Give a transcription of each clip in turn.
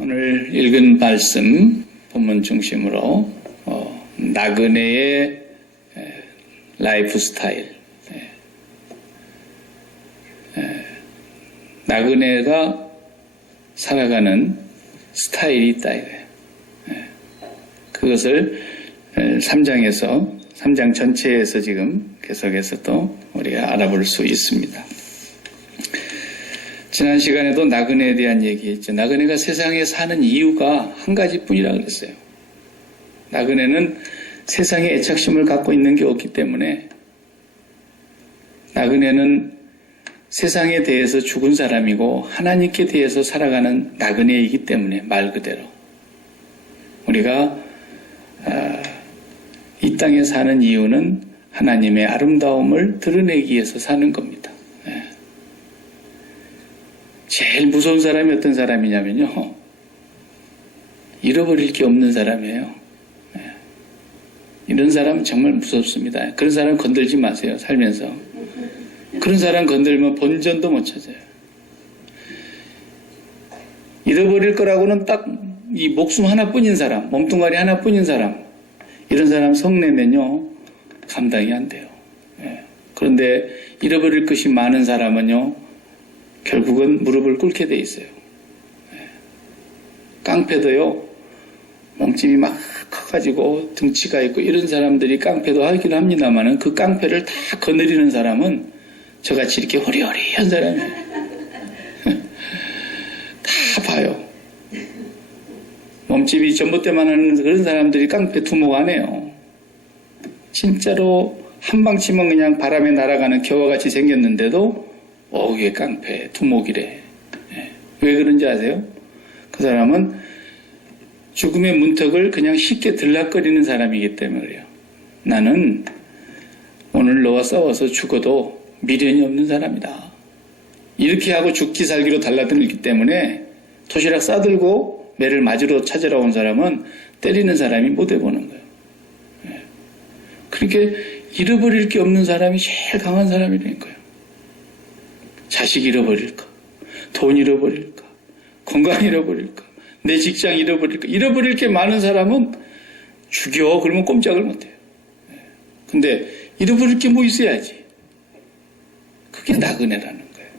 오늘 읽은 말씀 본문 중심으로 나그네의 라이프 스타일, 나그네가 살아가는 스타일이 있다 이거예요. 그것을 3장 전체에서 지금 계속해서 또 우리가 알아볼 수 있습니다. 지난 시간에도 나그네에 대한 얘기했죠. 나그네가 세상에 사는 이유가 한 가지뿐이라 그랬어요. 나그네는 세상에 애착심을 갖고 있는 게 없기 때문에 나그네는 세상에 대해서 죽은 사람이고 하나님께 대해서 살아가는 나그네이기 때문에 말 그대로 우리가 이 땅에 사는 이유는 하나님의 아름다움을 드러내기 위해서 사는 겁니다. 제일 무서운 사람이 어떤 사람이냐면요, 잃어버릴 게 없는 사람이에요. 이런 사람은 정말 무섭습니다. 그런 사람 건들지 마세요, 살면서. 그런 사람 건들면 본전도 못 찾아요. 잃어버릴 거라고는 딱 이 목숨 하나뿐인 사람, 몸뚱아리 하나뿐인 사람, 이런 사람 성내면요 감당이 안 돼요. 그런데 잃어버릴 것이 많은 사람은요 결국은 무릎을 꿇게 돼 있어요. 깡패도요 몸집이 막 커가지고 등치가 있고 이런 사람들이 깡패도 하긴 합니다만은 그 깡패를 다 거느리는 사람은 저같이 이렇게 호리호리한 사람이에요. 다 봐요. 몸집이 전봇대만 하는 그런 사람들이 깡패 두목 안 해요. 진짜로 한방 치면 그냥 바람에 날아가는 겨와 같이 생겼는데도 이게 깡패 두목이래. 왜 그런지 아세요? 그 사람은 죽음의 문턱을 그냥 쉽게 들락거리는 사람이기 때문에 그래요. 나는 오늘 너와 싸워서 죽어도 미련이 없는 사람이다. 이렇게 하고 죽기 살기로 달라들기 때문에 도시락 싸들고 매를 맞으러 찾으러 온 사람은 때리는 사람이 못 해보는 거예요. 그러니까 잃어버릴 게 없는 사람이 제일 강한 사람이라는 거예요. 자식 잃어버릴까? 돈 잃어버릴까? 건강 잃어버릴까? 내 직장 잃어버릴까? 잃어버릴 게 많은 사람은 죽여. 그러면 꼼짝을 못해요. 근데 잃어버릴 게 뭐 있어야지. 그게 나그네라는 거예요.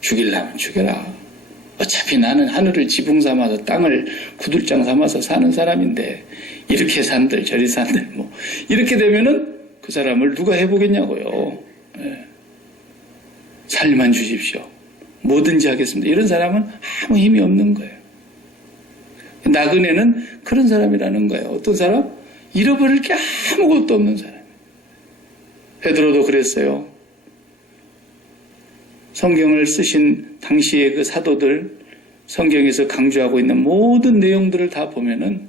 죽이려면 죽여라. 어차피 나는 하늘을 지붕 삼아서 땅을 구들장 삼아서 사는 사람인데 이렇게 산들 저리 산들 뭐 이렇게 되면은 그 사람을 누가 해보겠냐고요. 살만 주십시오. 뭐든지 하겠습니다. 이런 사람은 아무 힘이 없는 거예요. 나그네는 그런 사람이라는 거예요. 어떤 사람? 잃어버릴 게 아무것도 없는 사람. 베드로도 그랬어요. 성경을 쓰신 당시의 그 사도들, 성경에서 강조하고 있는 모든 내용들을 다 보면은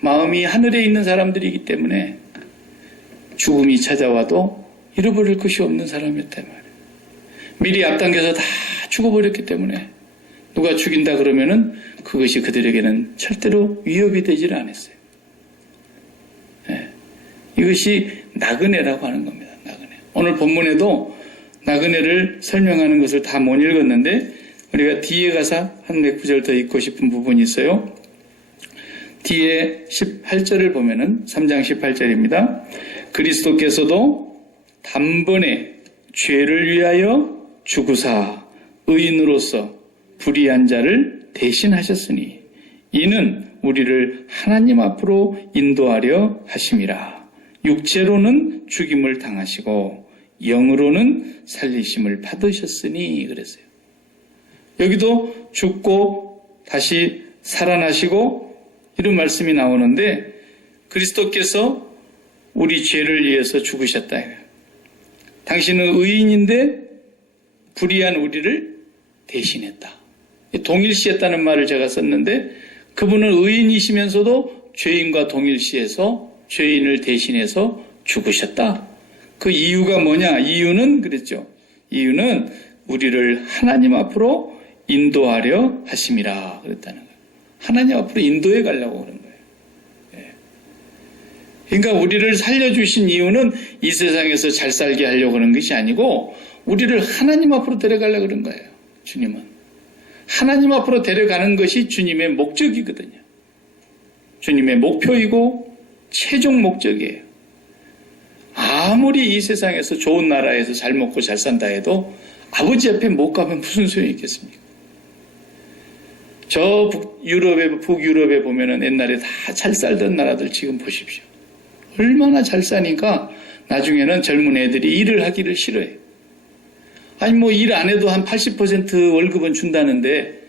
마음이 하늘에 있는 사람들이기 때문에 죽음이 찾아와도 잃어버릴 것이 없는 사람이었단 말이에요. 미리 앞당겨서 다 죽어버렸기 때문에 누가 죽인다 그러면은 그것이 그들에게는 절대로 위협이 되질 않았어요. 이것이 나그네라고 하는 겁니다. 나그네. 오늘 본문에도 나그네를 설명하는 것을 다 못 읽었는데 우리가 뒤에 가서 한 몇 구절 더 읽고 싶은 부분이 있어요. 뒤에 18절을 보면은 3장 18절입니다. 그리스도께서도 단번에 죄를 위하여 죽으사 의인으로서 불의한 자를 대신하셨으니 이는 우리를 하나님 앞으로 인도하려 하심이라. 육체로는 죽임을 당하시고 영으로는 살리심을 받으셨으니 그랬어요. 여기도 죽고 다시 살아나시고 이런 말씀이 나오는데 그리스도께서 우리 죄를 위해서 죽으셨다. 당신은 의인인데 불의한 우리를 대신했다. 동일시했다는 말을 제가 썼는데 그분은 의인이시면서도 죄인과 동일시해서 죄인을 대신해서 죽으셨다. 그 이유가 뭐냐? 이유는 그랬죠. 이유는 우리를 하나님 앞으로 인도하려 하심이라 그랬다는 거예요. 하나님 앞으로 인도해 가려고 그런 거예요. 그러니까 우리를 살려주신 이유는 이 세상에서 잘 살게 하려고 그런 것이 아니고 우리를 하나님 앞으로 데려가려고 그런 거예요. 주님은. 하나님 앞으로 데려가는 것이 주님의 목적이거든요. 주님의 목표이고 최종 목적이에요. 아무리 이 세상에서 좋은 나라에서 잘 먹고 잘 산다 해도 아버지 앞에 못 가면 무슨 소용이 있겠습니까? 저 북유럽에 보면은 옛날에 다 잘 살던 나라들 지금 보십시오. 얼마나 잘 사니까 나중에는 젊은 애들이 일을 하기를 싫어해요. 아니 뭐 일 안 해도 한 80% 월급은 준다는데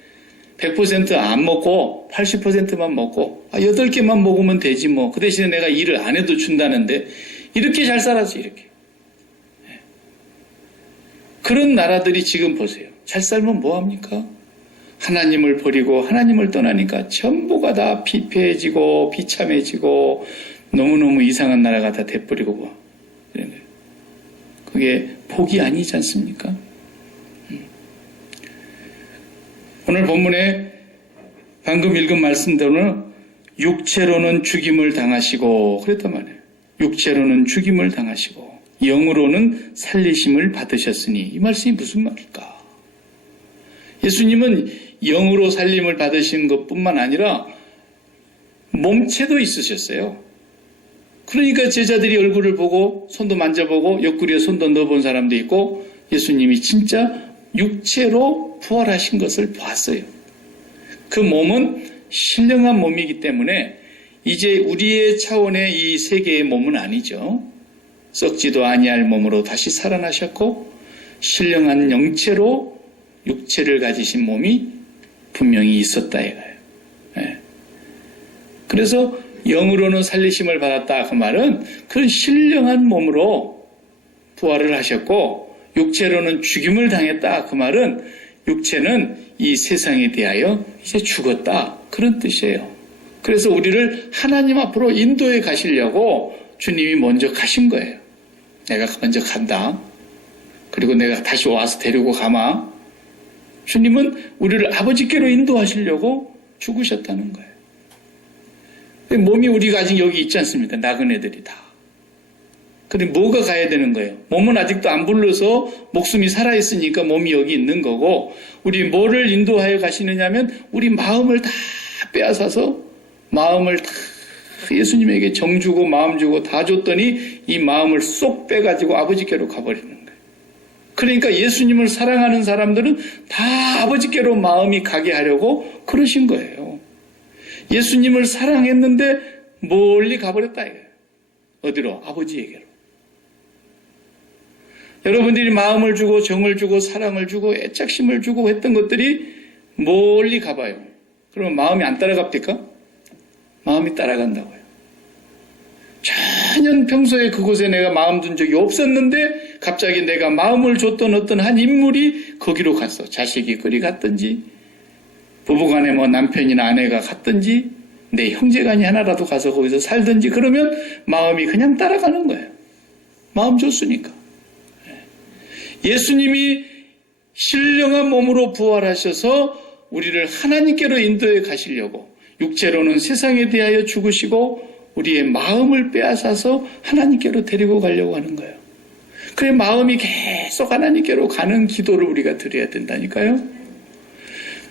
100% 안 먹고 80%만 먹고 8개만 먹으면 되지 뭐. 그 대신에 내가 일을 안 해도 준다는데 이렇게 잘 살았지 이렇게. 그런 나라들이 지금 보세요. 잘 살면 뭐합니까? 하나님을 버리고 하나님을 떠나니까 전부가 다 피폐해지고 비참해지고 너무너무 이상한 나라가 다 돼버리고 뭐. 그게 복이 아니지 않습니까? 오늘 본문에 방금 읽은 말씀대로는 육체로는 죽임을 당하시고 그랬단 말이에요. 육체로는 죽임을 당하시고 영으로는 살리심을 받으셨으니 이 말씀이 무슨 말일까? 예수님은 영으로 살림을 받으신 것뿐만 아니라 몸체도 있으셨어요. 그러니까 제자들이 얼굴을 보고 손도 만져보고 옆구리에 손도 넣어본 사람도 있고 예수님이 진짜 육체로 부활하신 것을 봤어요. 그 몸은 신령한 몸이기 때문에 이제 우리의 차원의 이 세계의 몸은 아니죠. 썩지도 아니할 몸으로 다시 살아나셨고 신령한 영체로 육체를 가지신 몸이 분명히 있었다 이거예요. 네. 그래서 영으로는 살리심을 받았다 그 말은 그런 신령한 몸으로 부활을 하셨고 육체로는 죽임을 당했다 그 말은 육체는 이 세상에 대하여 이제 죽었다 그런 뜻이에요. 그래서 우리를 하나님 앞으로 인도해 가시려고 주님이 먼저 가신 거예요. 내가 먼저 간다. 그리고 내가 다시 와서 데리고 가마. 주님은 우리를 아버지께로 인도하시려고 죽으셨다는 거예요. 몸이 우리가 아직 여기 있지 않습니까? 나그네들이 다. 그런데 뭐가 가야 되는 거예요? 몸은 아직도 안 불러서 목숨이 살아있으니까 몸이 여기 있는 거고 우리 뭐를 인도하여 가시느냐면 우리 마음을 다 빼앗아서 마음을 다 예수님에게 정 주고 마음 주고 다 줬더니 이 마음을 쏙 빼가지고 아버지께로 가버리는 거예요. 그러니까 예수님을 사랑하는 사람들은 다 아버지께로 마음이 가게 하려고 그러신 거예요. 예수님을 사랑했는데 멀리 가버렸다 이거예요. 어디로? 아버지에게로. 여러분들이 마음을 주고 정을 주고 사랑을 주고 애착심을 주고 했던 것들이 멀리 가봐요. 그러면 마음이 안 따라갑니까? 마음이 따라간다고요. 전혀 평소에 그곳에 내가 마음 둔 적이 없었는데 갑자기 내가 마음을 줬던 어떤 한 인물이 거기로 갔어. 자식이 그리 갔든지 부부간에 뭐 남편이나 아내가 갔든지 내 형제간이 하나라도 가서 거기서 살든지 그러면 마음이 그냥 따라가는 거예요. 마음 줬으니까. 예수님이 신령한 몸으로 부활하셔서 우리를 하나님께로 인도해 가시려고 육체로는 세상에 대하여 죽으시고 우리의 마음을 빼앗아서 하나님께로 데리고 가려고 하는 거예요. 그래 마음이 계속 하나님께로 가는 기도를 우리가 드려야 된다니까요.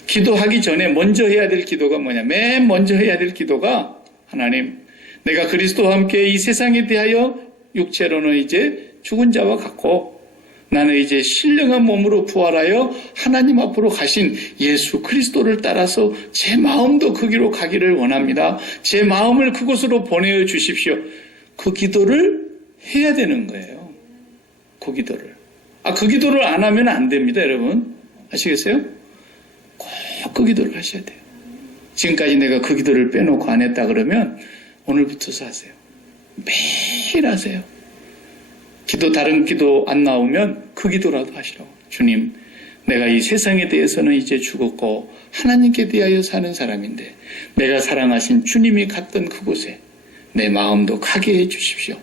기도하기 전에 먼저 해야 될 기도가 뭐냐? 맨 먼저 해야 될 기도가 하나님, 내가 그리스도와 함께 이 세상에 대하여 육체로는 이제 죽은 자와 같고 나는 이제 신령한 몸으로 부활하여 하나님 앞으로 가신 예수 그리스도를 따라서 제 마음도 거기로 가기를 원합니다. 제 마음을 그곳으로 보내어 주십시오. 그 기도를 해야 되는 거예요. 그 기도를. 그 기도를 안 하면 안 됩니다, 여러분. 아시겠어요? 꼭 그 기도를 하셔야 돼요. 지금까지 내가 그 기도를 빼놓고 안 했다 그러면 오늘부터서 하세요. 매일 하세요. 다른 기도 안 나오면 그 기도라도 하시라고. 주님, 내가 이 세상에 대해서는 이제 죽었고 하나님께 대하여 사는 사람인데 내가 사랑하신 주님이 갔던 그곳에 내 마음도 가게 해 주십시오.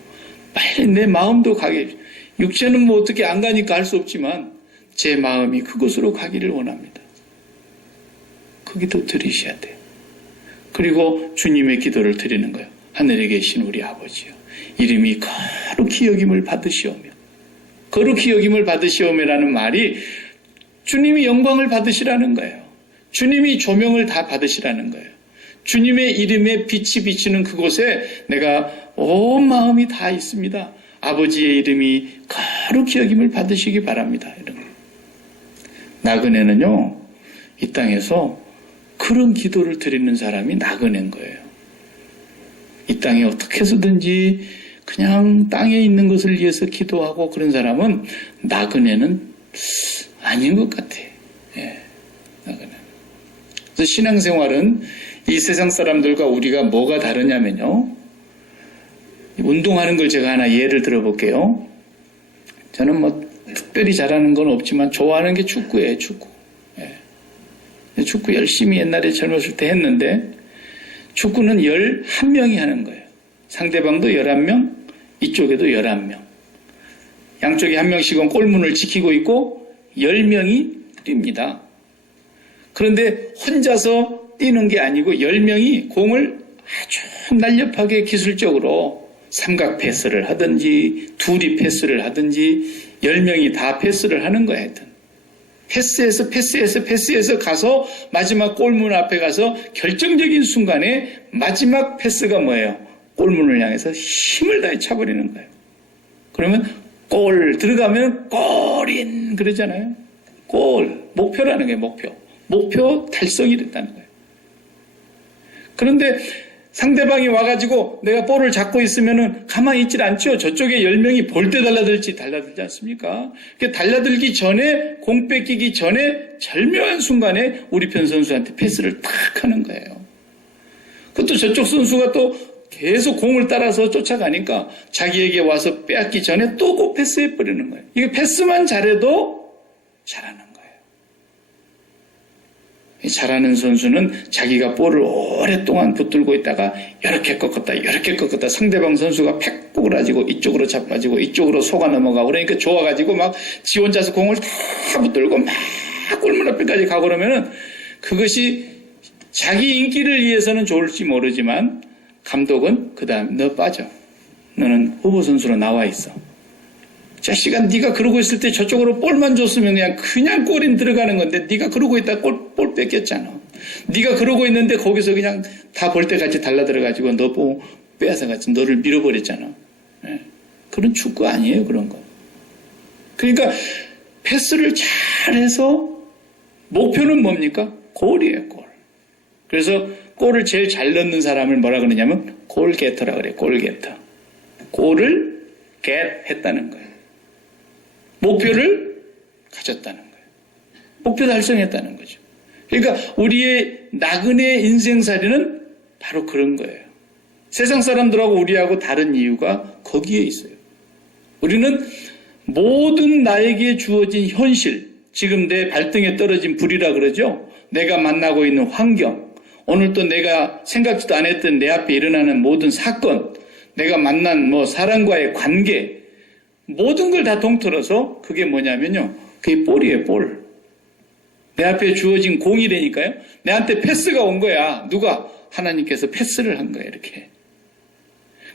빨리 내 마음도 가게 해 주십시오. 육체는 뭐 어떻게 안 가니까 할 수 없지만 제 마음이 그곳으로 가기를 원합니다. 그 기도 드리셔야 돼요. 그리고 주님의 기도를 드리는 거예요. 하늘에 계신 우리 아버지요. 이름이 거룩히 여김을 받으시오며. 거룩히 여김을 받으시오며라는 말이 주님이 영광을 받으시라는 거예요. 주님이 조명을 다 받으시라는 거예요. 주님의 이름에 빛이 비치는 그곳에 내가 온 마음이 다 있습니다. 아버지의 이름이 거룩히 여김을 받으시기 바랍니다. 이런 거. 나그네는요, 이 땅에서 그런 기도를 드리는 사람이 나그네인 거예요. 이 땅에 어떻게 해서든지 그냥 땅에 있는 것을 위해서 기도하고 그런 사람은 나그네는 아닌 것 같아. 예, 나그네. 그래서 신앙생활은 이 세상 사람들과 우리가 뭐가 다르냐면요. 운동하는 걸 제가 하나 예를 들어볼게요. 저는 뭐 특별히 잘하는 건 없지만 좋아하는 게 축구예요, 축구. 예. 축구 열심히 옛날에 젊었을 때 했는데 축구는 11명이 하는 거예요. 상대방도 11명, 이쪽에도 11명. 양쪽에 한 명씩은 골문을 지키고 있고 10명이 뜁니다. 그런데 혼자서 뛰는 게 아니고 10명이 공을 아주 날렵하게 기술적으로 삼각 패스를 하든지 둘이 패스를 하든지 10명이 다 패스를 하는 거야. 하여튼. 패스해서 가서 마지막 골문 앞에 가서 결정적인 순간에 마지막 패스가 뭐예요? 골문을 향해서 힘을 다해 차버리는 거예요. 그러면 골 들어가면 골인 그러잖아요. 골 목표라는 게 목표 달성이 됐다는 거예요. 그런데 상대방이 와가지고 내가 볼을 잡고 있으면은 가만히 있질 않죠. 저쪽에 10명이 볼 때 달라들지 않습니까? 달라들기 전에, 공 뺏기기 전에 절묘한 순간에 우리 편 선수한테 패스를 탁 하는 거예요. 그것도 저쪽 선수가 또 계속 공을 따라서 쫓아가니까 자기에게 와서 빼앗기 전에 또 그 패스해버리는 거예요. 이게 패스만 잘해도 잘하는 거예요. 잘하는 선수는 자기가 볼을 오랫동안 붙들고 있다가 이렇게 꺾었다 상대방 선수가 팩 꼬그라지고 이쪽으로 자빠지고 이쪽으로 속아 넘어가고 그러니까 좋아가지고 막 지 혼자서 공을 다 붙들고 막 골문 앞에까지 가고 그러면은 그것이 자기 인기를 위해서는 좋을지 모르지만 감독은 그 다음 너 빠져. 너는 후보 선수로 나와 있어. 자식아 네가 그러고 있을 때 저쪽으로 볼만 줬으면 그냥 골인 들어가는 건데 네가 그러고 있다 볼 뺏겼잖아. 네가 그러고 있는데 거기서 그냥 다 볼 때같이 달라들어가지고 너 보고 빼앗아가지고 너를 밀어버렸잖아. 네. 그런 축구 아니에요 그런 거. 그러니까 패스를 잘해서 목표는 뭡니까? 골이에요 골. 그래서 골을 제일 잘 넣는 사람을 뭐라 그러냐면 골게터라 그래요. 골게터. 골을 겟했다는 거예요. 목표를 가졌다는 거예요. 목표 달성했다는 거죠. 그러니까 우리의 나그네 인생살이는 바로 그런 거예요. 세상 사람들하고 우리하고 다른 이유가 거기에 있어요. 우리는 모든 나에게 주어진 현실, 지금 내 발등에 떨어진 불이라 그러죠. 내가 만나고 있는 환경, 오늘 또 내가 생각지도 않았던 내 앞에 일어나는 모든 사건, 내가 만난 사람과의 관계, 모든 걸 다 동틀어서 그게 뭐냐면요. 그게 볼이에요, 볼. 내 앞에 주어진 공이라니까요. 내한테 패스가 온 거야. 누가? 하나님께서 패스를 한 거야, 이렇게.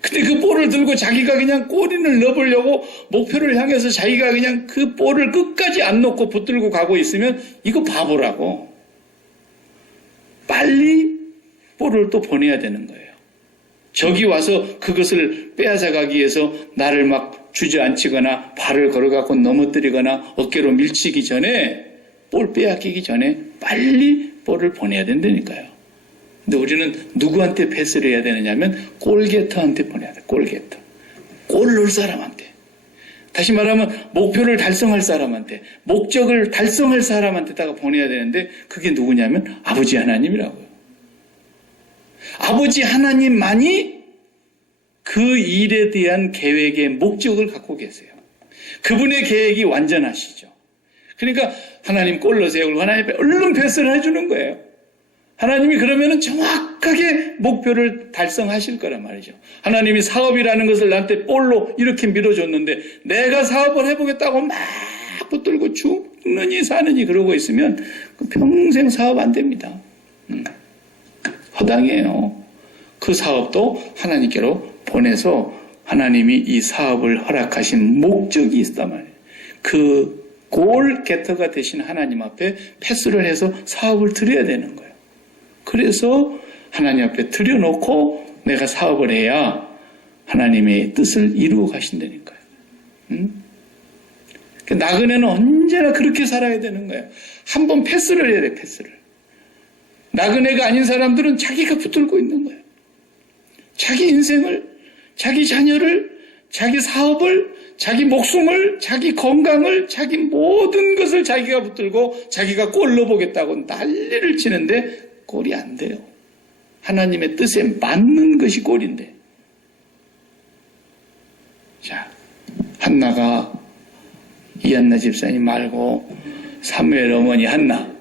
근데 그 볼을 들고 자기가 그냥 골인을 넣어보려고 목표를 향해서 자기가 그냥 그 볼을 끝까지 안 놓고 붙들고 가고 있으면 이거 바보라고. 빨리 볼을 또 보내야 되는 거예요. 적이 와서 그것을 빼앗아 가기 위해서 나를 막 주저앉히거나 발을 걸어갖고 넘어뜨리거나 어깨로 밀치기 전에 볼 빼앗기기 전에 빨리 볼을 보내야 된다니까요. 근데 우리는 누구한테 패스를 해야 되느냐면 골게터한테 보내야 돼. 골게터. 골 넣을 사람한테. 다시 말하면 목표를 달성할 사람한테, 목적을 달성할 사람한테다가 보내야 되는데 그게 누구냐면 아버지 하나님이라고요. 아버지 하나님만이 그 일에 대한 계획의 목적을 갖고 계세요. 그분의 계획이 완전하시죠. 그러니까 하나님 골 넣으세요. 그리고 하나님 얼른 패스를 해주는 거예요. 하나님이 그러면은 정확하게 목표를 달성하실 거란 말이죠. 하나님이 사업이라는 것을 나한테 볼로 이렇게 밀어줬는데 내가 사업을 해보겠다고 막 붙들고 죽느니 사느니 그러고 있으면 평생 사업 안 됩니다. 허당이에요. 그 사업도 하나님께로 보내서 하나님이 이 사업을 허락하신 목적이 있단 말이에요. 그 골게터가 되신 하나님 앞에 패스를 해서 사업을 드려야 되는 거예요. 그래서 하나님 앞에 드려놓고 내가 사업을 해야 하나님의 뜻을 이루어 가신다니까요. 나그네는 언제나 그렇게 살아야 되는 거예요. 한번 패스를 해야 돼, 패스를. 나그네가 아닌 사람들은 자기가 붙들고 있는 거예요. 자기 인생을, 자기 자녀를, 자기 사업을, 자기 목숨을, 자기 건강을, 자기 모든 것을 자기가 붙들고 자기가 꼴로 보겠다고 난리를 치는데 꼴이 안 돼요. 하나님의 뜻에 맞는 것이 꼴인데. 자, 한나가 이한나 집사님 말고 사무엘 어머니 한나,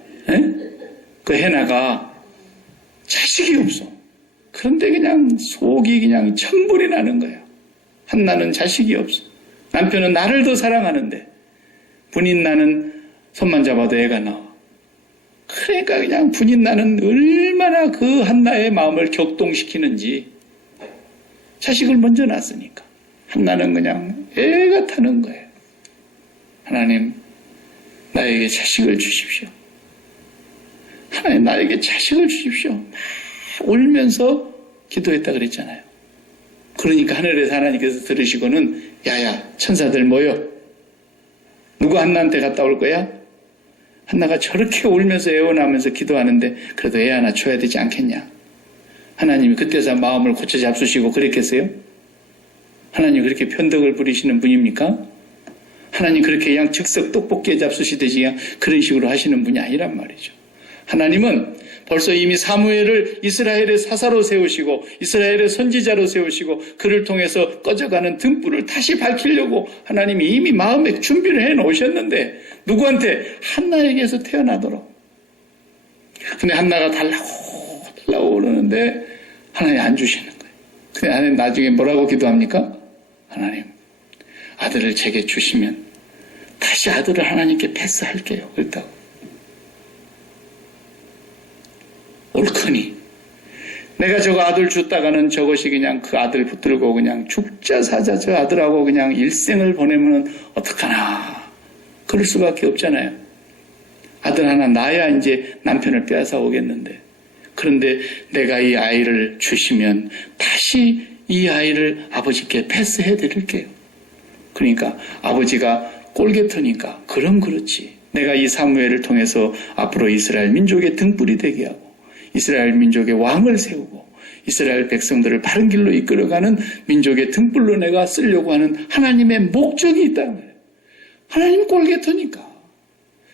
그 해나가 자식이 없어. 그런데 그냥 속이 그냥 천불이 나는 거예요. 한나는 자식이 없어. 남편은 나를 더 사랑하는데 분인 나는 손만 잡아도 애가 나와. 그러니까 그냥 분인 나는 얼마나 그 한나의 마음을 격동시키는지. 자식을 먼저 낳았으니까 한나는 그냥 애가 타는 거예요. 하나님, 나에게 자식을 주십시오. 하나님, 나에게 자식을 주십시오. 막 울면서 기도했다 그랬잖아요. 그러니까 하늘에서 하나님께서 들으시고는 야야 천사들 모여. 누구 한나한테 갔다 올 거야? 한나가 저렇게 울면서 애원하면서 기도하는데 그래도 애 하나 줘야 되지 않겠냐? 하나님이 그때서 마음을 고쳐 잡수시고 그랬겠어요? 하나님 그렇게 편덕을 부리시는 분입니까? 하나님 그렇게 그냥 즉석 떡볶이에 잡수시듯이 그냥 그런 식으로 하시는 분이 아니란 말이죠. 하나님은 벌써 이미 사무엘을 이스라엘의 사사로 세우시고 이스라엘의 선지자로 세우시고 그를 통해서 꺼져가는 등불을 다시 밝히려고 하나님이 이미 마음에 준비를 해놓으셨는데 누구한테? 한나에게서 태어나도록. 근데 한나가 달라고 그러는데 하나님 안 주시는 거예요. 근데 하나님 나중에 뭐라고 기도합니까? 하나님 아들을 제게 주시면 다시 아들을 하나님께 패스할게요. 그랬다고. 옳거니 내가 저거 아들 줬다가는 저것이 그냥 그 아들 붙들고 그냥 죽자 사자 저 아들하고 그냥 일생을 보내면 어떡하나. 그럴 수밖에 없잖아요. 아들 하나 낳아야 이제 남편을 빼앗아 오겠는데. 그런데 내가 이 아이를 주시면 다시 이 아이를 아버지께 패스해 드릴게요. 그러니까 아버지가 꼴게터니까 그럼 그렇지. 내가 이 사무엘을 통해서 앞으로 이스라엘 민족의 등불이 되게 하고 이스라엘 민족의 왕을 세우고 이스라엘 백성들을 바른 길로 이끌어가는 민족의 등불로 내가 쓰려고 하는 하나님의 목적이 있다는 거예요. 하나님 꼴게터니까.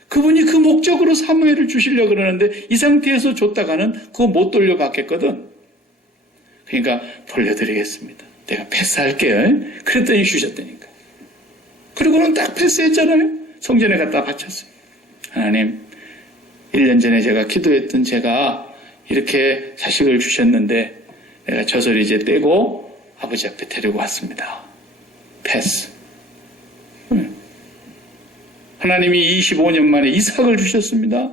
그분이 그 목적으로 사무엘을 주시려고 그러는데 이 상태에서 줬다가는 그거 못 돌려받겠거든. 그러니까 돌려드리겠습니다. 내가 패스할게요. 그랬더니 주셨다니까. 그리고는 딱 패스했잖아요. 성전에 갖다 바쳤어요. 하나님 1년 전에 제가 기도했던 제가 이렇게 자식을 주셨는데 내가 젖을 이제 떼고 아버지 앞에 데리고 왔습니다. 패스. 하나님이 25년 만에 이삭을 주셨습니다.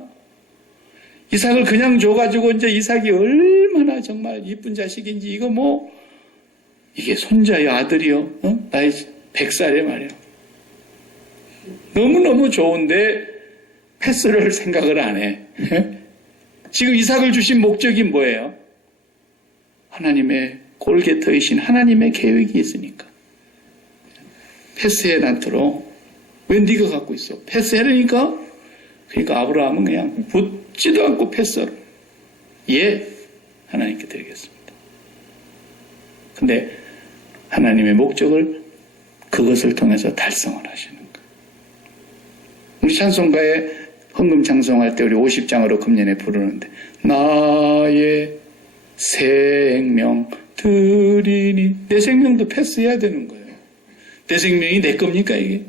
이삭을 그냥 줘가지고 이제 이삭이 얼마나 정말 이쁜 자식인지 이거 뭐 이게 손자요 아들이요 나이 100살에 말이요. 너무너무 좋은데 패스를 생각을 안 해. 지금 이삭을 주신 목적이 뭐예요? 하나님의 골게터이신 하나님의 계획이 있으니까. 패스해 놨도록. 왜 네가 갖고 있어? 패스해라니까? 그러니까 아브라함은 그냥 묻지도 않고 패스를. 예, 하나님께 드리겠습니다. 근데 하나님의 목적을 그것을 통해서 달성을 하시는 거예요. 우리 찬송가에 헌금 찬송할 때 우리 50장으로 금년에 부르는데 나의 생명 드리니 내 생명도 패스해야 되는 거예요. 내 생명이 내 겁니까 이게?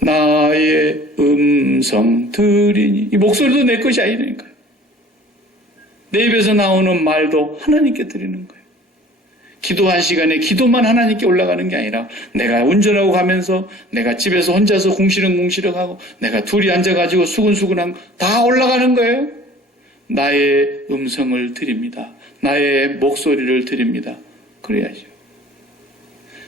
나의 음성 드리니 이 목소리도 내 것이 아니라니까요. 내 입에서 나오는 말도 하나님께 드리는 거예요. 기도한 시간에 기도만 하나님께 올라가는 게 아니라 내가 운전하고 가면서 내가 집에서 혼자서 궁시렁궁시렁하고 내가 둘이 앉아가지고 수근수근한 거 다 올라가는 거예요. 나의 음성을 드립니다. 나의 목소리를 드립니다. 그래야죠.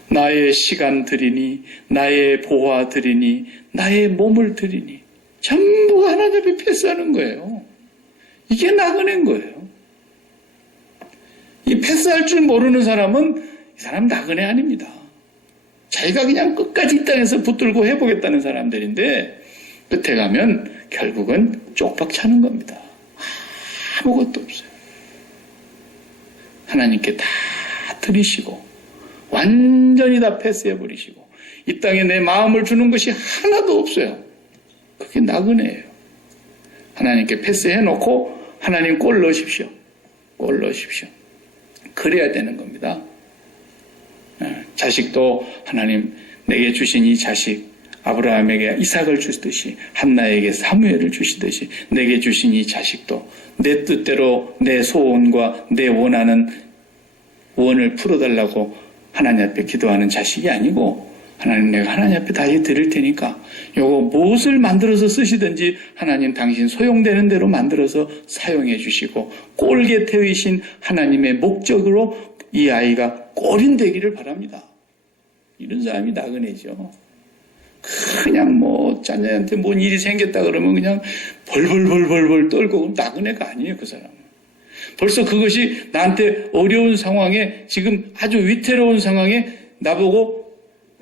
나의 시간 드리니, 나의 보화 드리니, 나의 몸을 드리니, 전부 하나님 앞에 패스하는 거예요. 이게 나그네인 거예요. 이 패스할 줄 모르는 사람은 이 사람 나그네 아닙니다. 자기가 그냥 끝까지 이 땅에서 붙들고 해보겠다는 사람들인데 끝에 가면 결국은 쪽박 차는 겁니다. 아무것도 없어요. 하나님께 다 드리시고 완전히 다 패스해버리시고 이 땅에 내 마음을 주는 것이 하나도 없어요. 그게 나그네예요. 하나님께 패스해놓고 하나님 꼴 넣으십시오. 꼴 넣으십시오. 그래야 되는 겁니다. 자식도 하나님 내게 주신 이 자식 아브라함에게 이삭을 주시듯이 한나에게 사무엘을 주시듯이 내게 주신 이 자식도 내 뜻대로 내 소원과 내 원하는 원을 풀어달라고 하나님 앞에 기도하는 자식이 아니고 하나님 내가 하나님 앞에 다 드릴 테니까 요거 무엇을 만들어서 쓰시든지 하나님 당신 소용되는 대로 만들어서 사용해 주시고 꼴 곁에이신 하나님의 목적으로 이 아이가 꼴인 되기를 바랍니다. 이런 사람이 나그네죠. 그냥 뭐 자녀한테 뭔 일이 생겼다 그러면 그냥 벌벌 떨고 나그네가 아니에요. 그 사람은. 벌써 그것이 나한테 어려운 상황에 지금 아주 위태로운 상황에 나보고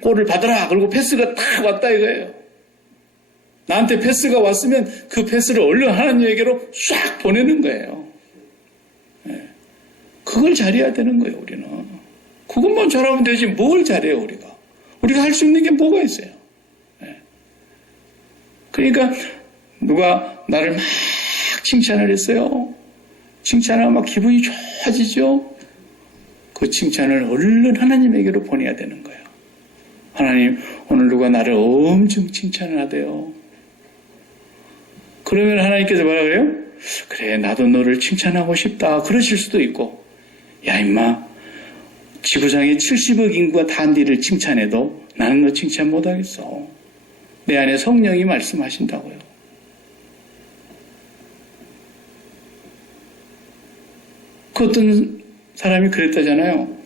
골을 받아라. 그리고 패스가 딱 왔다 이거예요. 나한테 패스가 왔으면 그 패스를 얼른 하나님에게로 싹 보내는 거예요. 그걸 잘해야 되는 거예요. 우리는. 그것만 잘하면 되지 뭘 잘해요 우리가. 우리가 할 수 있는 게 뭐가 있어요. 그러니까 누가 나를 막 칭찬을 했어요. 칭찬하면 막 기분이 좋아지죠. 그 칭찬을 얼른 하나님에게로 보내야 되는 거예요. 하나님 오늘 누가 나를 엄청 칭찬을 하대요. 그러면 하나님께서 뭐라 그래요? 그래 나도 너를 칭찬하고 싶다. 그러실 수도 있고 야 임마 지구상에 70억 인구가 다 니를 칭찬해도 나는 너 칭찬 못하겠어. 내 안에 성령이 말씀하신다고요. 그 어떤 사람이 그랬다잖아요.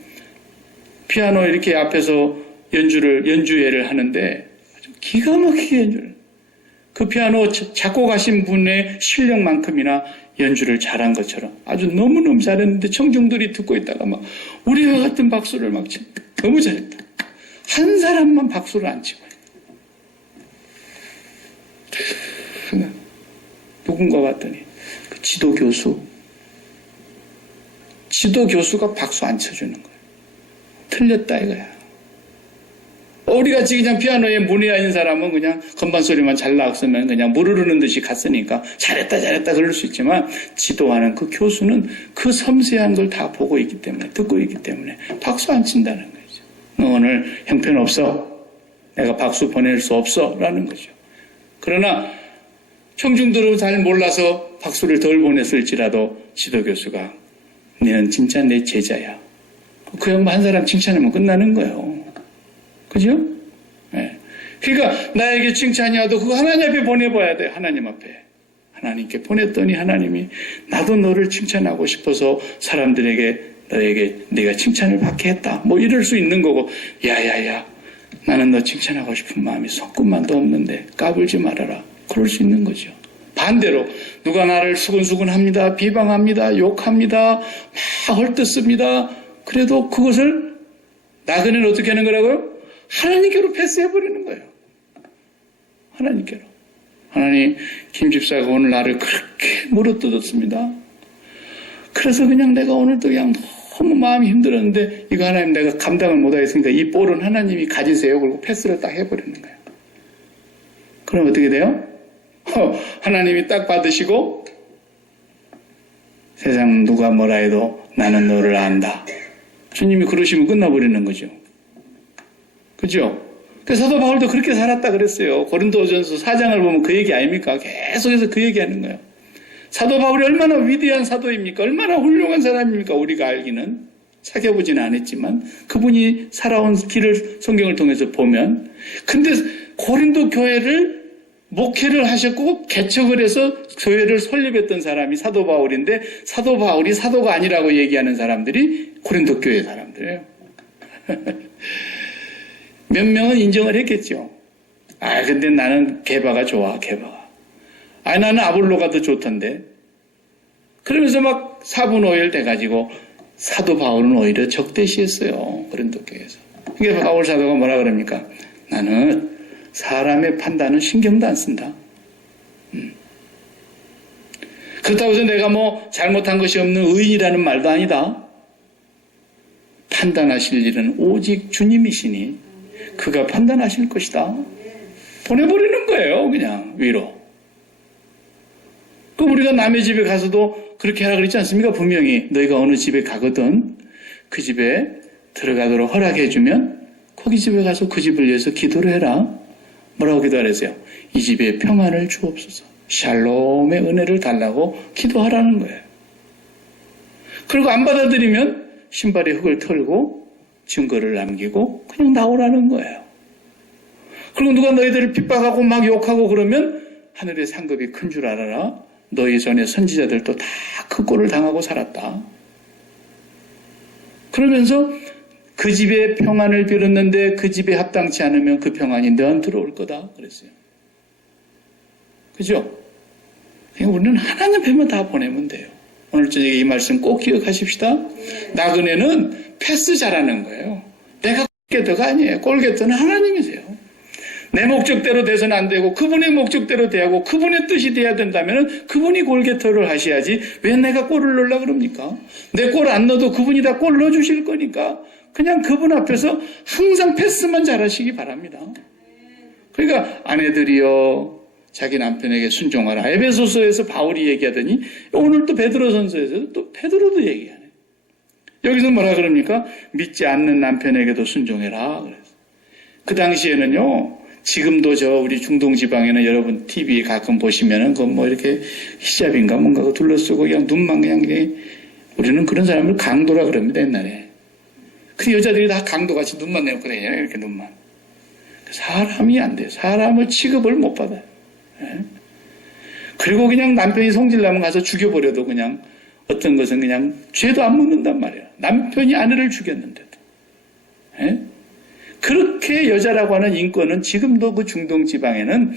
피아노 이렇게 앞에서 연주회를 하는데 아주 기가 막히게 연주를. 그 피아노 작곡하신 분의 실력만큼이나 연주를 잘한 것처럼 아주 너무너무 잘했는데 청중들이 듣고 있다가 막 우리와 같은 박수를 막 치고 너무 잘했다. 한 사람만 박수를 안 치고 누군가 봤더니 그 지도교수가 박수 안 쳐주는 거예요. 틀렸다 이거야. 우리같이 그냥 피아노에 문외한인 사람은 그냥 건반 소리만 잘 나왔으면 그냥 무르르는 듯이 갔으니까 잘했다 그럴 수 있지만 지도하는 그 교수는 그 섬세한 걸 다 보고 있기 때문에 듣고 있기 때문에 박수 안 친다는 거죠. 너 오늘 형편없어. 내가 박수 보낼 수 없어 라는 거죠. 그러나 청중들은 잘 몰라서 박수를 덜 보냈을지라도 지도교수가 너는 진짜 내 제자야. 그 양반 한 사람 칭찬하면 끝나는 거예요. 그죠? 네. 그러니까 나에게 칭찬이 와도 그거 하나님 앞에 보내봐야 돼. 하나님 앞에. 하나님께 보냈더니 하나님이 나도 너를 칭찬하고 싶어서 사람들에게 너에게 네가 칭찬을 받게 했다. 뭐 이럴 수 있는 거고 야야야 나는 너 칭찬하고 싶은 마음이 손끝만도 없는데 까불지 말아라. 그럴 수 있는 거죠. 반대로 누가 나를 수근수근합니다. 비방합니다. 욕합니다. 막 헐뜯습니다. 그래도 그것을 나그네는 어떻게 하는 거라고요? 하나님께로 패스해버리는 거예요. 하나님께로. 하나님 김 집사가 오늘 나를 그렇게 물어뜯었습니다. 그래서 그냥 내가 오늘도 그냥 너무 마음이 힘들었는데 이거 하나님 내가 감당을 못하겠으니까 이 볼은 하나님이 가지세요. 그리고 패스를 딱 해버리는 거예요. 그럼 어떻게 돼요? 하나님이 딱 받으시고 세상 누가 뭐라 해도 나는 너를 안다. 주님이 그러시면 끝나버리는 거죠. 그죠? 그래서 사도 바울도 그렇게 살았다 그랬어요. 고린도전서 4장을 보면 그 얘기 아닙니까? 계속해서 그 얘기하는 거예요. 사도 바울이 얼마나 위대한 사도입니까? 얼마나 훌륭한 사람입니까? 우리가 알기는 사귀어보지는 않았지만 그분이 살아온 길을 성경을 통해서 보면 근데 고린도 교회를 목회를 하셨고 개척을 해서 교회를 설립했던 사람이 사도 바울인데 사도 바울이 사도가 아니라고 얘기하는 사람들이 고린도 교회 사람들이에요. 몇 명은 인정을 했겠죠. 근데 나는 게바가 좋아, 게바가. 나는 아볼로가 더 좋던데. 그러면서 막 사분오열 돼가지고 사도 바울은 오히려 적대시했어요. 고린도 교회에서. 그러니까 바울 사도가 뭐라 그럽니까? 나는 사람의 판단은 신경도 안 쓴다. 그렇다고 해서 내가 뭐 잘못한 것이 없는 의인이라는 말도 아니다. 판단하실 일은 오직 주님이시니 그가 판단하실 것이다. 보내버리는 거예요. 그냥 위로. 그럼 우리가 남의 집에 가서도 그렇게 하라 그랬지 않습니까? 분명히 너희가 어느 집에 가거든 그 집에 들어가도록 허락해주면 거기 집에 가서 그 집을 위해서 기도를 해라. 뭐라고 기도하랬어요? 이 집에 평안을 주옵소서. 샬롬의 은혜를 달라고 기도하라는 거예요. 그리고 안 받아들이면 신발에 흙을 털고 증거를 남기고 그냥 나오라는 거예요. 그리고 누가 너희들을 핍박하고 막 욕하고 그러면 하늘의 상급이 큰 줄 알아라. 너희 전에 선지자들도 다 그 꼴을 당하고 살았다. 그러면서 그 집에 평안을 빌었는데 그 집에 합당치 않으면 그 평안이 너한테 들어올 거다 그랬어요. 그죠? 우리는 하나님 앞에만 다 보내면 돼요. 오늘 저녁에 이 말씀 꼭 기억하십시다. 나그네는 패스 잘하는 거예요. 내가 골게터가 아니에요. 골게터는 하나님이세요. 내 목적대로 돼서는 안 되고 그분의 목적대로 돼야하고 그분의 뜻이 돼야 된다면 그분이 골게터를 하셔야지 왜 내가 골을 넣으려고 그럽니까? 내 골 안 넣어도 그분이 다 골 넣어주실 거니까 그냥 그분 앞에서 항상 패스만 잘하시기 바랍니다. 그러니까 아내들이여 자기 남편에게 순종하라. 에베소서에서 바울이 얘기하더니 오늘 또 베드로전서에서 또 베드로도 얘기하네. 여기서 뭐라 그럽니까? 믿지 않는 남편에게도 순종해라. 그래서 그 당시에는요. 지금도 우리 중동 지방에는 여러분 TV에 가끔 보시면은 그 뭐 이렇게 히잡인가 뭔가 그 둘러쓰고 그냥 눈만 그냥 우리는 그런 사람을 강도라 그럽니다 옛날에. 그 여자들이 다 강도같이 눈만 내놓고 다니잖아요 이렇게 눈만. 사람이 안 돼요. 사람을 취급을 못 받아요. 예? 그리고 그냥 남편이 성질나면 가서 죽여버려도 그냥 어떤 것은 그냥 죄도 안 묻는단 말이에요. 남편이 아내를 죽였는데도. 예? 그렇게 여자라고 하는 인권은 지금도 그 중동 지방에는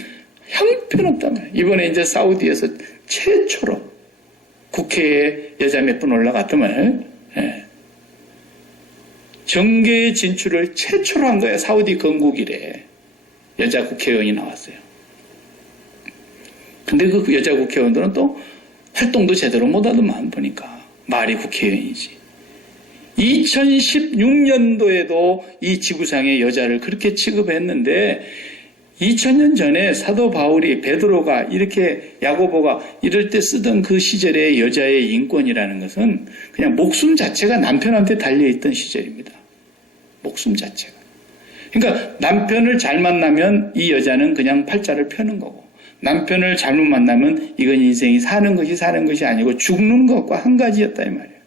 형편없단 말이에요. 이번에 이제 사우디에서 최초로 국회에 여자 몇 분 올라갔단 말이에요. 예. 정계의 진출을 최초로 한 거예요. 사우디 건국 이래. 여자 국회의원이 나왔어요. 근데 그 여자 국회의원들은 또 활동도 제대로 못하더만 보니까. 말이 국회의원이지. 2016년도에도 이 지구상의 여자를 그렇게 취급했는데 2000년 전에 사도 바울이 베드로가 이렇게 야고보가 이럴 때 쓰던 그 시절의 여자의 인권이라는 것은 그냥 목숨 자체가 남편한테 달려있던 시절입니다. 목숨 자체가. 그러니까 남편을 잘 만나면 이 여자는 그냥 팔자를 펴는 거고 남편을 잘못 만나면 이건 인생이 사는 것이 아니고 죽는 것과 한 가지였다 이 말이에요.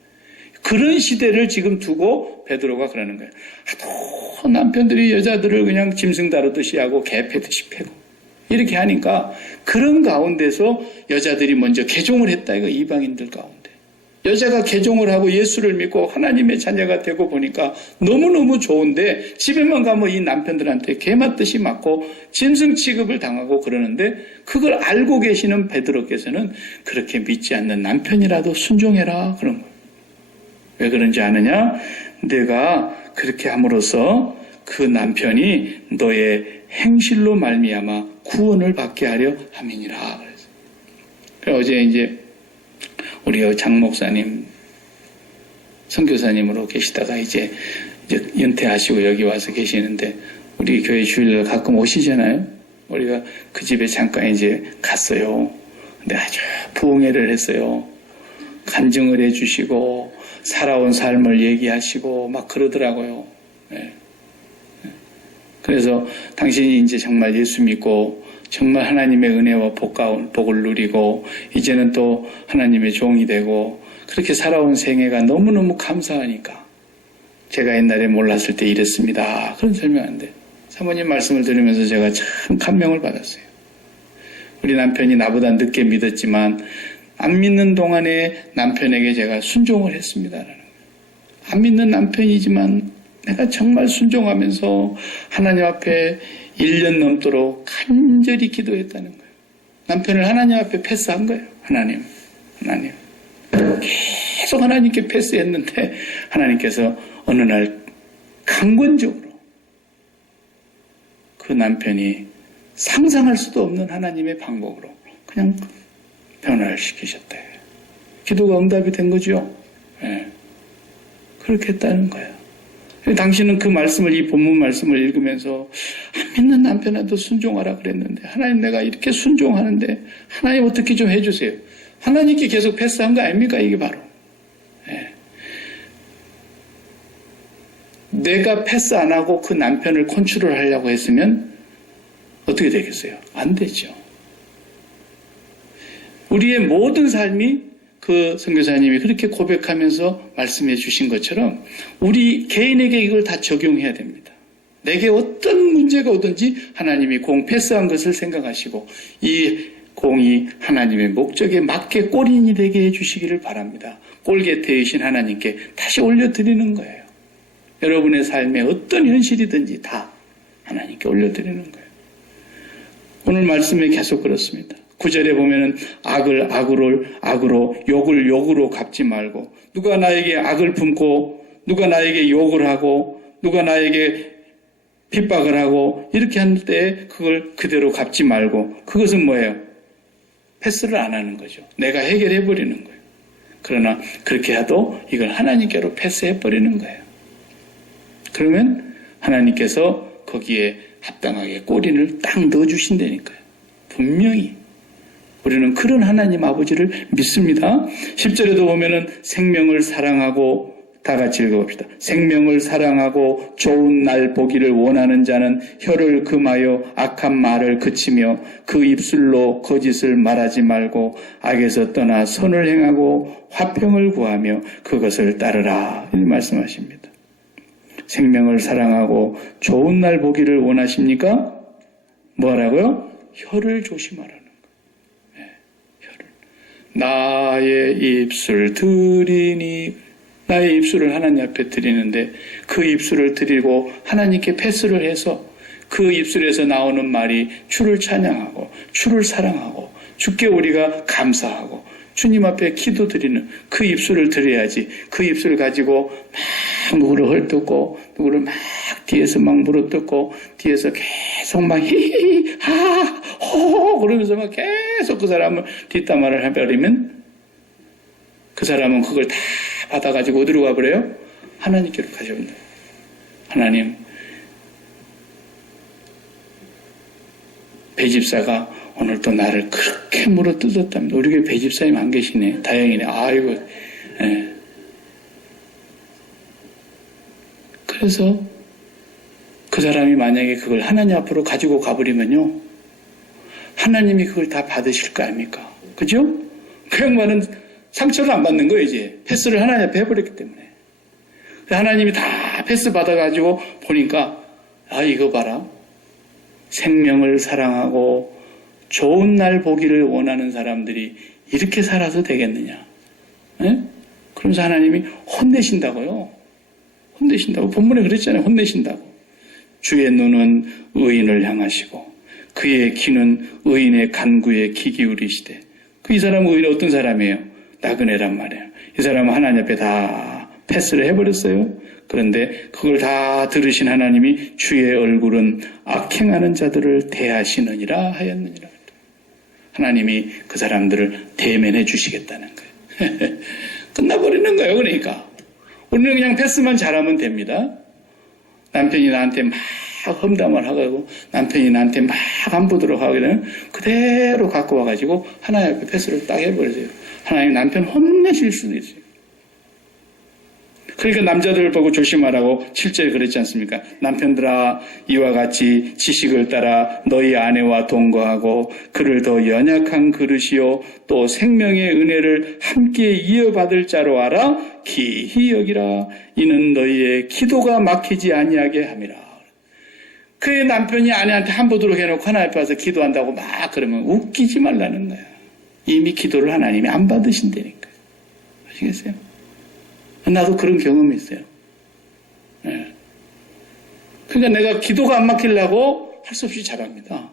그런 시대를 지금 두고 베드로가 그러는 거예요. 하도 남편들이 여자들을 그냥 짐승 다루듯이 하고 개 패듯이 패고 이렇게 하니까 그런 가운데서 여자들이 먼저 개종을 했다 이거 이방인들 가운데. 여자가 개종을 하고 예수를 믿고 하나님의 자녀가 되고 보니까 너무너무 좋은데 집에만 가면 이 남편들한테 개 맞듯이 맞고 짐승 취급을 당하고 그러는데 그걸 알고 계시는 베드로께서는 그렇게 믿지 않는 남편이라도 순종해라 그런 거예요. 왜 그런지 아느냐? 내가 그렇게 함으로써 그 남편이 너의 행실로 말미암아 구원을 받게 하려 함이니라. 그래서 어제 이제 우리 장 목사님 선교사님으로 계시다가 이제 은퇴하시고 여기 와서 계시는데 우리 교회 주일날 가끔 오시잖아요. 우리가 그 집에 잠깐 이제 갔어요. 근데 아주 부흥회를 했어요. 간증을 해주시고 살아온 삶을 얘기하시고 막 그러더라고요. 네. 그래서 당신이 이제 정말 예수 믿고 정말 하나님의 은혜와 복을 누리고 이제는 또 하나님의 종이 되고 그렇게 살아온 생애가 너무너무 감사하니까 제가 옛날에 몰랐을 때 이랬습니다. 그런 설명인데 사모님 말씀을 들으면서 제가 참 감명을 받았어요. 우리 남편이 나보다 늦게 믿었지만 안 믿는 동안에 남편에게 제가 순종을 했습니다라는 거예요. 안 믿는 남편이지만 내가 정말 순종하면서 하나님 앞에 1년 넘도록 간절히 기도했다는 거예요. 남편을 하나님 앞에 패스한 거예요. 하나님. 계속 하나님께 패스했는데 하나님께서 어느 날 강권적으로 그 남편이 상상할 수도 없는 하나님의 방법으로 그냥 변화를 시키셨다. 기도가 응답이 된 거죠. 네. 그렇게 했다는 거예요. 당신은 그 말씀을, 이 본문 말씀을 읽으면서 안 믿는 남편한테 순종하라 그랬는데 하나님 내가 이렇게 순종하는데 하나님 어떻게 좀 해주세요. 하나님께 계속 패스한 거 아닙니까? 이게 바로. 네. 내가 패스 안 하고 그 남편을 컨트롤 하려고 했으면 어떻게 되겠어요? 안 되죠. 우리의 모든 삶이 그 선교사님이 그렇게 고백하면서 말씀해 주신 것처럼 우리 개인에게 이걸 다 적용해야 됩니다. 내게 어떤 문제가 오든지 하나님이 공 패스한 것을 생각하시고 이 공이 하나님의 목적에 맞게 골인이 되게 해주시기를 바랍니다. 골게태이신 하나님께 다시 올려드리는 거예요. 여러분의 삶에 어떤 현실이든지 다 하나님께 올려드리는 거예요. 오늘 말씀에 계속 그렇습니다. 9절에 보면은 악을 악으로 욕을 욕으로 갚지 말고 누가 나에게 악을 품고 누가 나에게 욕을 하고 누가 나에게 핍박을 하고 이렇게 할 때 그걸 그대로 갚지 말고 그것은 뭐예요? 패스를 안 하는 거죠. 내가 해결해 버리는 거예요. 그러나 그렇게 해도 이걸 하나님께로 패스해 버리는 거예요. 그러면 하나님께서 거기에 합당하게 꼬리를 딱 넣어주신다니까요. 분명히 우리는 그런 하나님 아버지를 믿습니다. 10절에도 보면은 생명을 사랑하고 다 같이 읽어봅시다. 생명을 사랑하고 좋은 날 보기를 원하는 자는 혀를 금하여 악한 말을 그치며 그 입술로 거짓을 말하지 말고 악에서 떠나 선을 행하고 화평을 구하며 그것을 따르라. 이렇게 말씀하십니다. 생명을 사랑하고 좋은 날 보기를 원하십니까? 뭐라고요? 혀를 조심하라는 거예요. 네, 혀를. 나의 입술 드리니 나의 입술을 하나님 앞에 드리는데 그 입술을 드리고 하나님께 패스를 해서 그 입술에서 나오는 말이 주를 찬양하고 주를 사랑하고 주께 우리가 감사하고 주님 앞에 기도드리는 그 입술을 드려야지 그 입술 가지고 막 누구를 헐뜯고 누구를 막 뒤에서 막 물어뜯고 뒤에서 계속 막 히히히 하호 그러면서 막 계속 그 사람을 뒷담화를 해버리면 그 사람은 그걸 다 받아가지고 어디로 가버려요? 하나님께로 가져온다. 하나님 배집사가 오늘 또 나를 그렇게 물어뜯었답니다. 우리 교회 배집사님 안 계시네. 다행이네. 아이고. 네. 그래서 그 사람이 만약에 그걸 하나님 앞으로 가지고 가버리면요. 하나님이 그걸 다 받으실 거 아닙니까? 그죠? 그 양반은 상처를 안 받는 거예요, 이제. 패스를 하나님 앞에 해버렸기 때문에. 하나님이 다 패스 받아가지고 보니까, 아, 이거 봐라. 생명을 사랑하고 좋은 날 보기를 원하는 사람들이 이렇게 살아서 되겠느냐. 네? 그러면서 하나님이 혼내신다고요. 혼내신다고. 본문에 그랬잖아요. 혼내신다고. 주의 눈은 의인을 향하시고 그의 귀는 의인의 간구에 귀 기울이시되 이 사람은 의인 어떤 사람이에요? 나그네란 말이에요. 이 사람은 하나님 앞에 다 패스를 해버렸어요. 그런데 그걸 다 들으신 하나님이 주의 얼굴은 악행하는 자들을 대하시느니라 하였느니라. 하나님이 그 사람들을 대면해 주시겠다는 거예요. 끝나버리는 거예요. 그러니까 우리는 그냥 패스만 잘하면 됩니다. 남편이 나한테 막 험담을 하고 남편이 나한테 막 안부도록 하게 되면 그대로 갖고 와가지고 하나님 앞에 패스를 딱 해버리세요. 하나님 남편 혼내실 수도 있어요. 그러니까 남자들을 보고 조심하라고 7절에 그랬지 않습니까? 남편들아 이와 같이 지식을 따라 너희 아내와 동거하고 그를 더 연약한 그릇이요 또 생명의 은혜를 함께 이어받을 자로 알아 기히 여기라. 이는 너희의 기도가 막히지 아니하게 함이라. 그의 남편이 아내한테 한보도록 해놓고 하나님 앞에 와서 기도한다고 막 그러면 웃기지 말라는 거야. 이미 기도를 하나님이 안 받으신다니까. 아시겠어요? 나도 그런 경험이 있어요. 네. 그러니까 내가 기도가 안 막히려고 할 수 없이 잘합니다.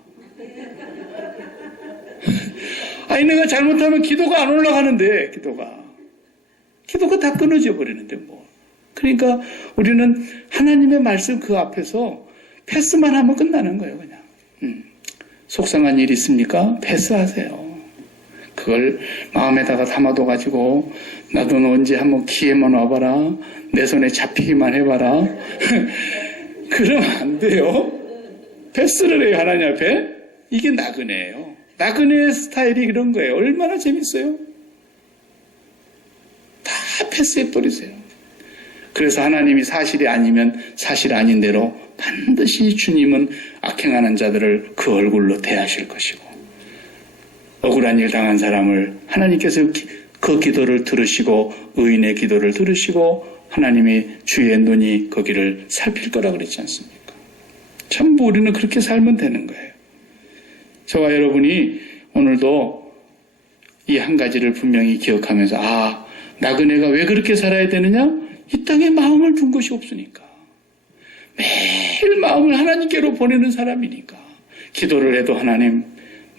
아니, 내가 잘못하면 기도가 안 올라가는데, 기도가 다 끊어져 버리는데, 뭐. 그러니까 우리는 하나님의 말씀 그 앞에서 패스만 하면 끝나는 거예요, 그냥. 속상한 일 있습니까? 패스하세요. 그걸 마음에다가 담아둬 가지고 나도 언제 한번 기회만 와봐라. 내 손에 잡히기만 해봐라. 그러면 안 돼요. 패스를 해요, 하나님 앞에. 이게 나그네예요. 나그네의 스타일이 그런 거예요. 얼마나 재밌어요. 다 패스해버리세요. 그래서 하나님이 사실이 아니면 사실 아닌 대로 반드시 주님은 악행하는 자들을 그 얼굴로 대하실 것이고, 억울한 일 당한 사람을 하나님께서 그 기도를 들으시고 의인의 기도를 들으시고 하나님이 주의 눈이 거기를 살필 거라 그랬지 않습니까? 전부 우리는 그렇게 살면 되는 거예요. 저와 여러분이 오늘도 이 한 가지를 분명히 기억하면서 나그네가 왜 그렇게 살아야 되느냐? 이 땅에 마음을 둔 것이 없으니까. 매일 마음을 하나님께로 보내는 사람이니까. 기도를 해도 하나님,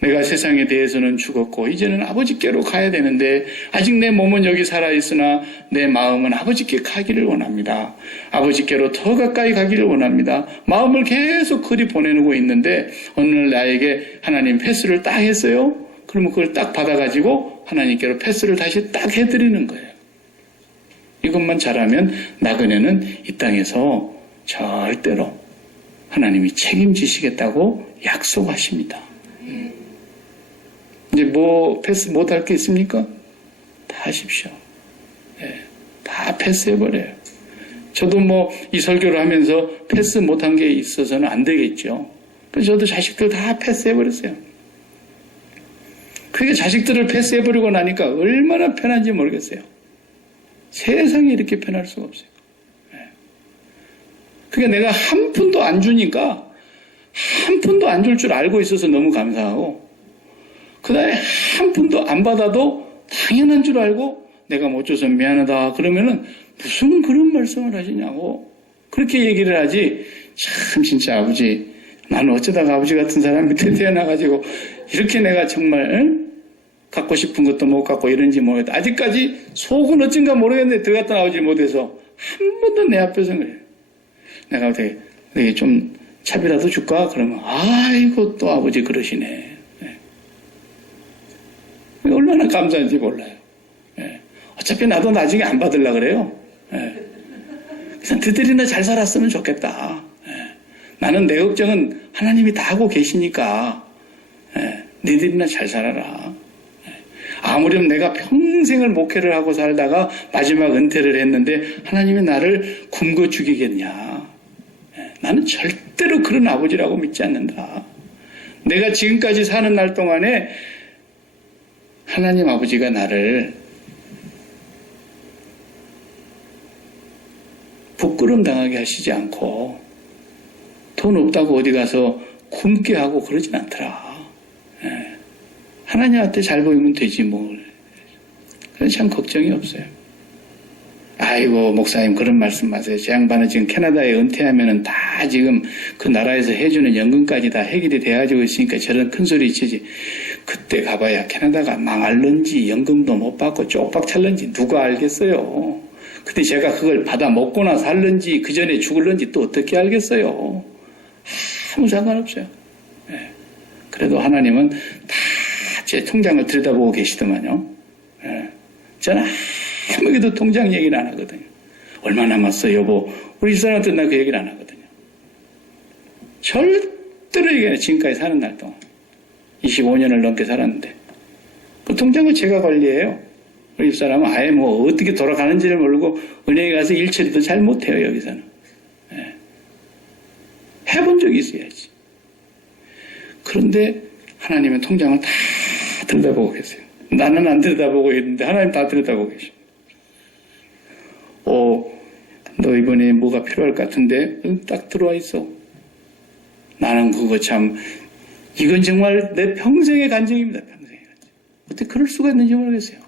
내가 세상에 대해서는 죽었고 이제는 아버지께로 가야 되는데 아직 내 몸은 여기 살아있으나 내 마음은 아버지께 가기를 원합니다. 아버지께로 더 가까이 가기를 원합니다. 마음을 계속 그리 보내고 있는데 어느 날 나에게 하나님 패스를 딱 했어요. 그러면 그걸 딱 받아가지고 하나님께로 패스를 다시 딱 해드리는 거예요. 이것만 잘하면 나그네는 이 땅에서 절대로 하나님이 책임지시겠다고 약속하십니다. 이제 뭐 패스 못할 게 있습니까? 다 하십시오. 다 패스해버려요. 저도 뭐 이 설교를 하면서 패스 못한 게 있어서는 안 되겠죠. 그래서 저도 자식들 다 패스해버렸어요. 그게 자식들을 패스해버리고 나니까 얼마나 편한지 모르겠어요. 세상에 이렇게 편할 수가 없어요. 그러니까 내가 한 푼도 안 주니까 한 푼도 안 줄 줄 알고 있어서 너무 감사하고, 그 다음에 한 푼도 안 받아도 당연한 줄 알고 내가 못 줘서 미안하다 그러면은 무슨 그런 말씀을 하시냐고 그렇게 얘기를 하지. 참 진짜 아버지, 나는 어쩌다가 아버지 같은 사람 밑에 태어나가지고 이렇게 내가 정말 갖고 싶은 것도 못 갖고 이런지 모르겠다. 아직까지 속은 어쩐가 모르겠는데 들어갔다 나오지 못해서 한 번도 내 앞에서 그래요. 내가 어떻게 내게 좀 차비라도 줄까? 그러면 아이고 또 아버지 그러시네. 얼마나 감사한지 몰라요. 어차피 나도 나중에 안 받으려고 그래요. 그냥 그들이나 잘 살았으면 좋겠다. 나는 내 걱정은 하나님이 다 하고 계시니까 너희들이나 잘 살아라. 아무렴 내가 평생을 목회를 하고 살다가 마지막 은퇴를 했는데 하나님이 나를 굶겨 죽이겠냐. 나는 절대로 그런 아버지라고 믿지 않는다. 내가 지금까지 사는 날 동안에 하나님 아버지가 나를 부끄럼 당하게 하시지 않고 돈 없다고 어디 가서 굶게 하고 그러진 않더라. 하나님한테 잘 보이면 되지 뭐. 그래서 참 걱정이 없어요. 아이고 목사님 그런 말씀 마세요. 제 양반은 지금 캐나다에 은퇴하면은 다 지금 그 나라에서 해주는 연금까지 다 해결이 돼가지고 있으니까 저런 큰 소리 치지. 그때 가봐야 캐나다가 망할런지 연금도 못 받고 쪽박 찰런지 누가 알겠어요. 근데 제가 그걸 받아 먹거나 살런지 그 전에 죽을런지 또 어떻게 알겠어요. 아무 상관없어요. 그래도 하나님은 다 제 통장을 들여다보고 계시더만요. 저는 아무에게도 통장 얘기를 안 하거든요. 얼마 남았어 여보. 우리 집사람한테 나 그 얘기를 안 하거든요. 절대로 얘기해. 지금까지 사는 날 동안 25년을 넘게 살았는데 그 통장을 제가 관리해요. 우리 집사람은 아예 뭐 어떻게 돌아가는지를 모르고 은행에 가서 일 처리도 잘 못해요. 여기서는. 해본 적이 있어야지. 그런데 하나님은 통장을 다 들여다보고 계세요. 나는 안 들여다보고 있는데 하나님 다 들여다보고 계셔. 너 이번에 뭐가 필요할 것 같은데 딱 들어와 있어. 나는 그거 참 이건 정말 내 평생의 간증입니다. 평생의 간증. 어떻게 그럴 수가 있는지 모르겠어요.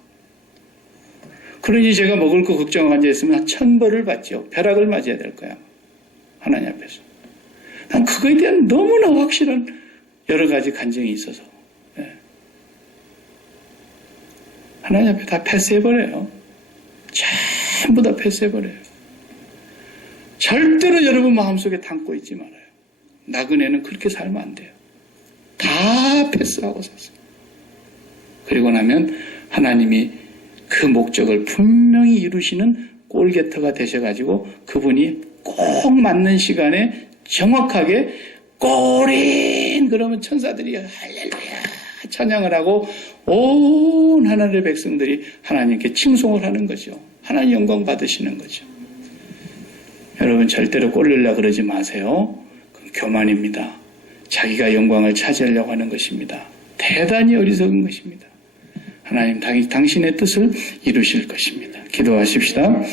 그러니 제가 먹을 거 걱정하고 앉아있으면 천벌을 받죠. 벼락을 맞아야 될 거야. 하나님 앞에서. 난 그거에 대한 너무나 확실한 여러 가지 간증이 있어서 하나님 앞에 다 패스해버려요. 전부 다 패스해버려요. 절대로 여러분 마음속에 담고 있지 말아요. 나그네는 그렇게 살면 안 돼요. 다 패스하고 샀어요. 그리고 나면 하나님이 그 목적을 분명히 이루시는 골게터가 되셔가지고 그분이 꼭 맞는 시간에 정확하게 꼬린 그러면 천사들이 할렐루야 찬양을 하고 온 하나님의 백성들이 하나님께 칭송을 하는 거죠. 하나님 영광 받으시는 거죠. 여러분 절대로 꼴리려고 그러지 마세요. 그건 교만입니다. 자기가 영광을 차지하려고 하는 것입니다. 대단히 어리석은 것입니다. 하나님 당신의 뜻을 이루실 것입니다. 기도하십시다.